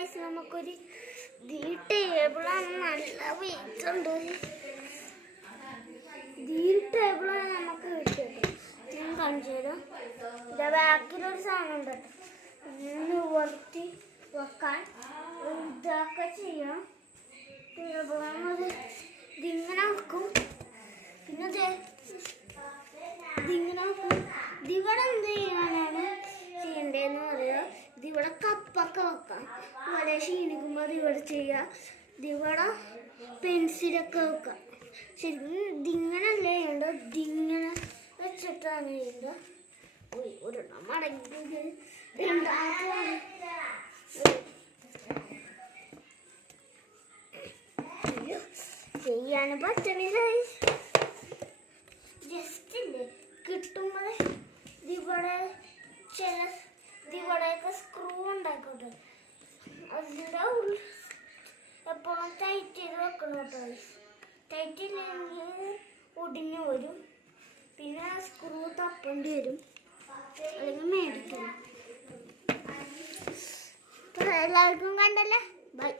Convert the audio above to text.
Guys, നമുക്കൊരു ടേബിളാണ്. നല്ല wait ഉണ്ട്. ടേബിളാണ് നമുക്ക് കിട്ടിയത്. ഞാൻ കാണിച്ചു തരാം. ഇതിന്റെ ബാക്കിലൊരു സാധനം ഉണ്ട്. നിവർത്തി വെക്കാൻ ഇതൊക്കെ ചെയ്യാം. ടേബിളാണത്. ഇതിങ്ങനെ വെക്കും. പിന്നെ ഇതിങ്ങനെ വെക്കും. ഇതിവിടെ എന്ത് ചെയ്യാനാണ് ചെയ്യണ്ടേന്ന് പറയാം. ഇതിവിടെ കപ്പൊക്കെ വെക്കാം. വളരെ ക്ഷീണിക്കുമ്പോൾ ഇവിടെ ചെയ്യാം. ഇതിവിടെ പെൻസിലൊക്കെ വെക്കാം. ശരിക്കും ഇതിങ്ങനല്ല ചെയ്യേണ്ടത്. ഇതിങ്ങനെ വെച്ചിട്ടാണ് ചെയ്യേണ്ടത്. ഒരെണ്ണം മടങ്ങി ചെയ്യാൻ പറ്റണില്ല. ജസ്റ്റ് ഇല്ലേ കിട്ടുമ്പോൾ ഇവിടെയൊക്കെ സ്ക്രൂ ഉണ്ടാക്കട്ടെ. അതിൻ്റെ എപ്പോഴും ടൈറ്റ് ചെയ്ത് വെക്കണം കേട്ടോ. ടൈറ്റ് ഇല്ലെങ്കിൽ ഒടിഞ്ഞു വരും. പിന്നെ സ്ക്രൂ തപ്പേണ്ടി വരും, അല്ലെങ്കിൽ മേടിക്കണം. എല്ലാവർക്കും കണ്ടല്ലേ. ബൈ.